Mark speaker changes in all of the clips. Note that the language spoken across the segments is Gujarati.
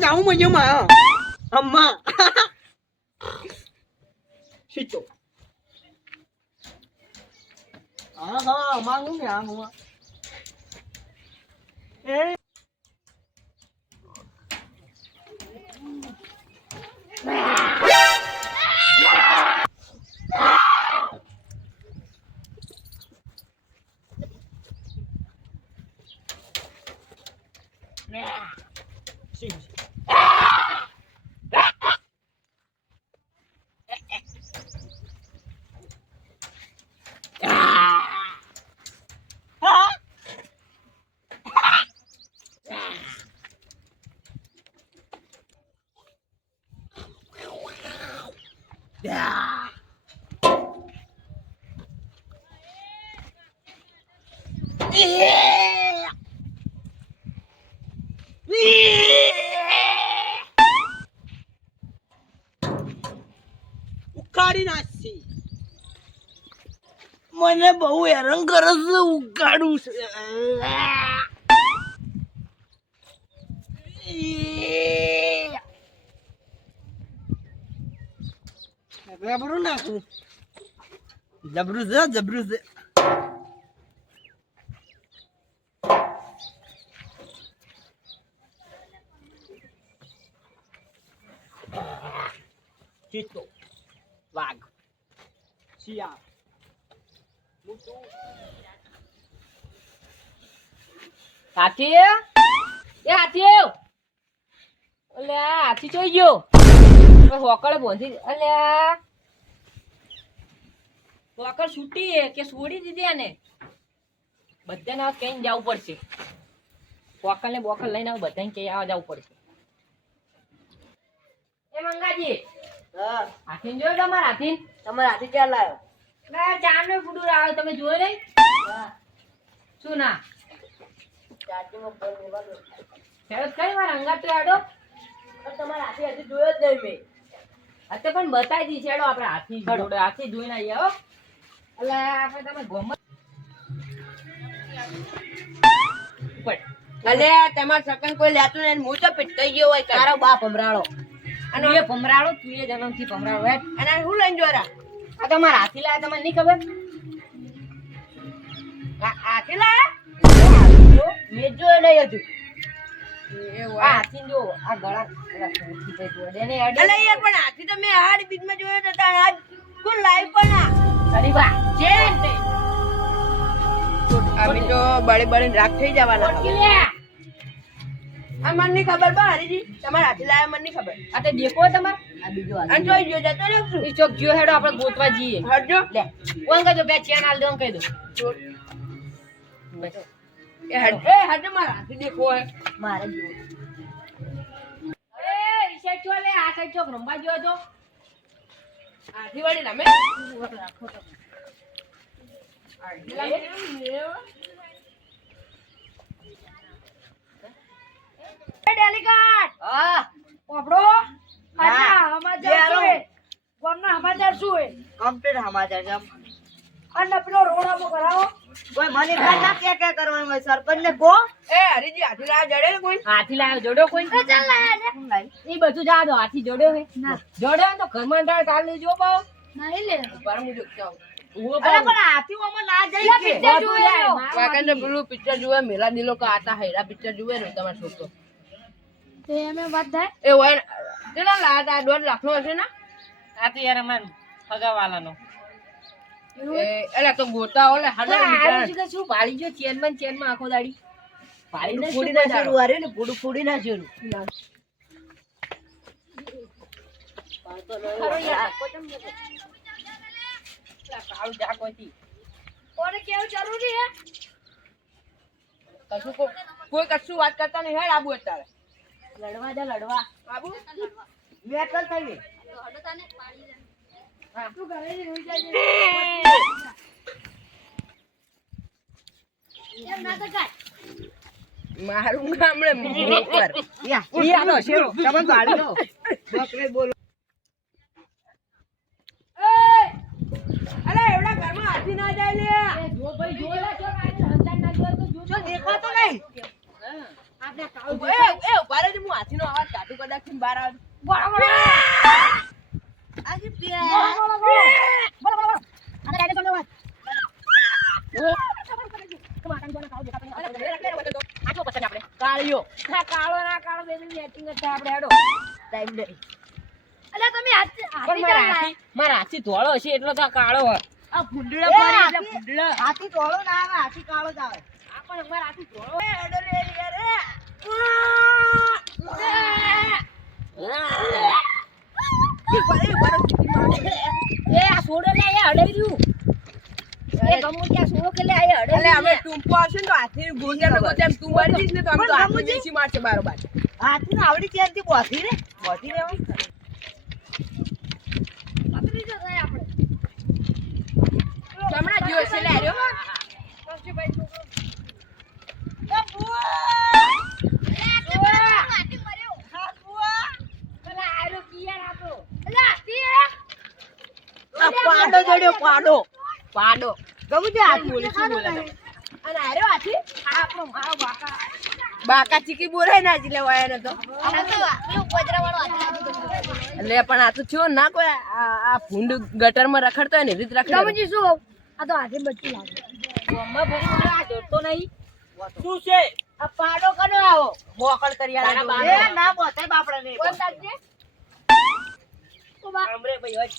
Speaker 1: જાઉં મને માં અમ્મા. શીચો હા હા માંગુ ને આ હું એ ઉકાળી નાખી. મને બહુ હેરાન કરે છે, ઉકાળું છે. જબરું નાખું. જબરું છે જબરું છે. ચિત્તો વાઘ શિયાળ
Speaker 2: હાથી એ હાથી આ હાથી ચોઈ ગયો. હોકળે બોંધી અલે હોકળ છૂટી કે છોડી દીધી આને બધાને આ કઈ જવું પડશે. હોકળ ને બોકળ લઈને આવ બધાને કઈ આવવા જવું પડશે. એ મંગાજી. હાથીને જોયો તમારા હાથીને?
Speaker 1: તમારે હાથી ક્યાં લાવ્યો
Speaker 2: ના ચાંદનો ફૂડું આવે તમે જોયો નહીં? શું ના?
Speaker 1: ચાર્જિંગમાં ફોન લેવા દો
Speaker 2: ખેડૂત કઈ વાર અંગાત આડો?
Speaker 1: પણ તમારે હાથી હજી જોયો જ નહીં મેં.
Speaker 2: પણ બતાવી દી છેડો આપણે હાથી જોડે હાથી જોઈને આવીએ હો. એટલે આપણે તમે ગોમ
Speaker 1: અલે તમાર સકન કોઈ લેતું નહીં હું તો પીટકાઈ ગયો હોય તારો બાપ હમરાળો.
Speaker 2: અને એ ભમરાળો તું એ જન્મથી ભમરાળો હે.
Speaker 1: અને હું લઈને જોરા
Speaker 2: આ તમારા હાથી લાયા તમને નહીં ખબર?
Speaker 1: હાથી લાયા? મેં જોયો. નહીં હજુ
Speaker 2: હાથી જો આ ગળા
Speaker 1: પણ હાથી તો મેં હાડ બીજમાં જોયો તો આજ કોણ લાઈવ પણ આ
Speaker 2: અરે વાહ
Speaker 1: છે અમે તો બળે બળે રાખ થઈ જવાના આ મને નહીં ખબર બા હરીજી? તમારા હાથી લાયા મન નહીં ખબર?
Speaker 2: આ તે દેખો તમાર. આ બીજો
Speaker 1: અને જોઈ ગયો જતો રહ્યો
Speaker 2: ઈ ચોક ગયો હેડો આપણે ગોતવા જઈએ.
Speaker 1: હટજો
Speaker 2: લે કોણ કહી દો બે ચેન દો કહી દો
Speaker 1: એ હટ એ હટજો મારા હાથી દેખો હે.
Speaker 2: મારે જો. અરે ઈ ચો લે આ સાઈડ ચોક રંબા ગયો તો
Speaker 1: હાથી વાળી રમે?
Speaker 2: હા.
Speaker 3: આપણો
Speaker 1: હા.
Speaker 3: આજના સમાચાર. શું હે? ગામના સમાચાર શું હે?
Speaker 1: કમ્પ્લીટ સમાચાર છે
Speaker 3: અને પેલો રોડામાં કરાવો
Speaker 1: કોઈ મને કાંઈ ના કે કે કરવાનું હોય સરપંચ ને કો એ હરીજી હાથી લાવ જડે કોઈ?
Speaker 2: હાથી લાવ જોડો કોઈ? એ બધું જા દો હાથી જોડ્યો હે.
Speaker 3: ના.
Speaker 2: જોડ્યો તો ઘરમાં ડાળ કાઢ લેજો પાવ.
Speaker 3: નહીં લે.
Speaker 1: પર હું જોતો મેલા દિલો કા? આતા હેરા પિક્ચર જોવે ને તમારો છોકરો.
Speaker 3: તે વાત થાય.
Speaker 1: એ હોય કેટલા તા દોઢ લાખ નો હશે ને?
Speaker 2: આ તો યાર અમાર ફગાવાલાનો.
Speaker 1: એ એટલે તો ગોતા ઓલે હાડે
Speaker 2: શું? ભાળી ગયો ચેનમાં ને ચેનમાં આખો દાડી. ભાળી ને
Speaker 1: ફોડી
Speaker 2: શું
Speaker 1: નાખ્યું વારે ને ફોડી
Speaker 2: જા
Speaker 3: જરૂરી હે?
Speaker 1: કશું કોઈ કશું વાત કરતા નહીં હેડ આબુ અત્યારે.
Speaker 2: લડવા જા લડવા.
Speaker 1: બાબુ? મેં કલ થઈ ગઈ.
Speaker 3: તું ઘરે જ રહી જાય એમ ના તો
Speaker 1: મારું ગામડે ઉપર ઈ આનો શેરો તમને ગાડી લો બકરે બોલો. અલે એવડા ઘરમાં હાથી ના જાય લે
Speaker 2: જો ભાઈ જો લે, જો. કાંઈ હંતાઈ ના જો તો જો
Speaker 1: દેખાતો નહીં.
Speaker 2: આપણે કાળું
Speaker 1: એ એ ઊભા રહેજો હું હાથીનો અવાજ
Speaker 4: બહાર આવ.
Speaker 3: બોલો બોલો
Speaker 4: આજે પે.
Speaker 3: બોલો બોલો બોલો બોલો અને કાયદે તમને વાત
Speaker 2: આટલો પસંદ આપણે.
Speaker 4: કાળિયો
Speaker 2: ના કાળો ના કાળો બે મેચિંગ જ આપણે હેડો.
Speaker 4: ટાઈમ દે
Speaker 3: અલ્યા તમે હાથ હાથી
Speaker 2: મારા હાથી ધોળો હશે એટલો તો કાળો હોય.
Speaker 4: આ
Speaker 3: એ
Speaker 4: ફરે એટલે
Speaker 3: હાથી-
Speaker 4: ફૂંડડા. હાથી ના આવે હાથી કાળો જ આવે.
Speaker 2: આ પણ અમારા હાથી ધોળો.
Speaker 4: એ યાર,
Speaker 2: આ સોડો લે એ અડે એ ગમુ ત્યાં સોડો કે લે આ અડે
Speaker 1: એટલે આવશે ને તો હાથી ગોંડિયાનો ગોતે એમ તું મારી દઈશ ને તો અમે તો હાથી વેચી મારશે બારોબાર.
Speaker 4: હાથી ને આવડી ચેનથી બોધી રે. બોધી રે
Speaker 3: પકડી જો થાય આપણે
Speaker 1: હમણાં જોયો છે લે આર્યો.
Speaker 3: કાંચીભાઈ છોકરો
Speaker 2: પેલા આયરો પિયર આપો
Speaker 3: અલ્યા છે લે
Speaker 4: આ પાડો જોડ્યો પાડો.
Speaker 1: પાડો.
Speaker 4: ગમે તે હાથી
Speaker 1: બોલે શું બોલે અને આર્યો હાથી
Speaker 2: આપણો મારો બાકા.
Speaker 1: બાકા ચીકી બોલાય ના હજી
Speaker 3: આ તો પેલું ગોજરાવાળો હાથી આપી દો.
Speaker 1: એટલે પણ આ તો થયો ના કોઈ આ ભૂંડ ગટરમાં રખડતો હોય ને રીત રીતે રખડે.
Speaker 3: રમજી શું? આ તો હાથી બચી લાગે.
Speaker 2: ગોમમાં ફરી આ જોડતો નહીં.
Speaker 4: શું છે? આ પાડો કનો આવો? મોકળ કરી
Speaker 2: આ
Speaker 4: એ ના બોતે બાપડા ને
Speaker 3: કોણ તાજે? ઓ બા.
Speaker 2: સાંભળે ભાઈ હોય.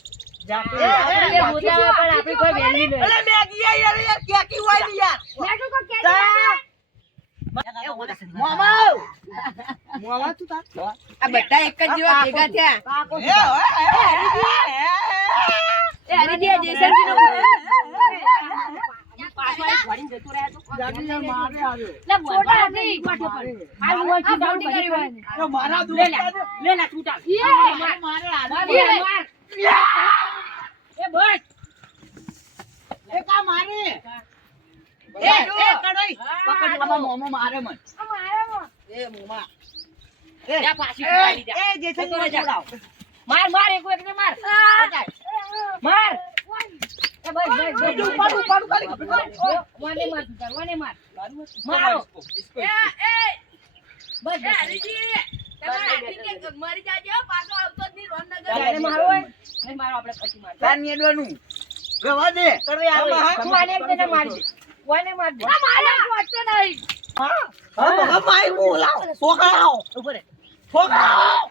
Speaker 4: મારે મન એ મોમા એ પાછી
Speaker 2: માર માર એક માર જાતે આપણે
Speaker 4: બોલાવા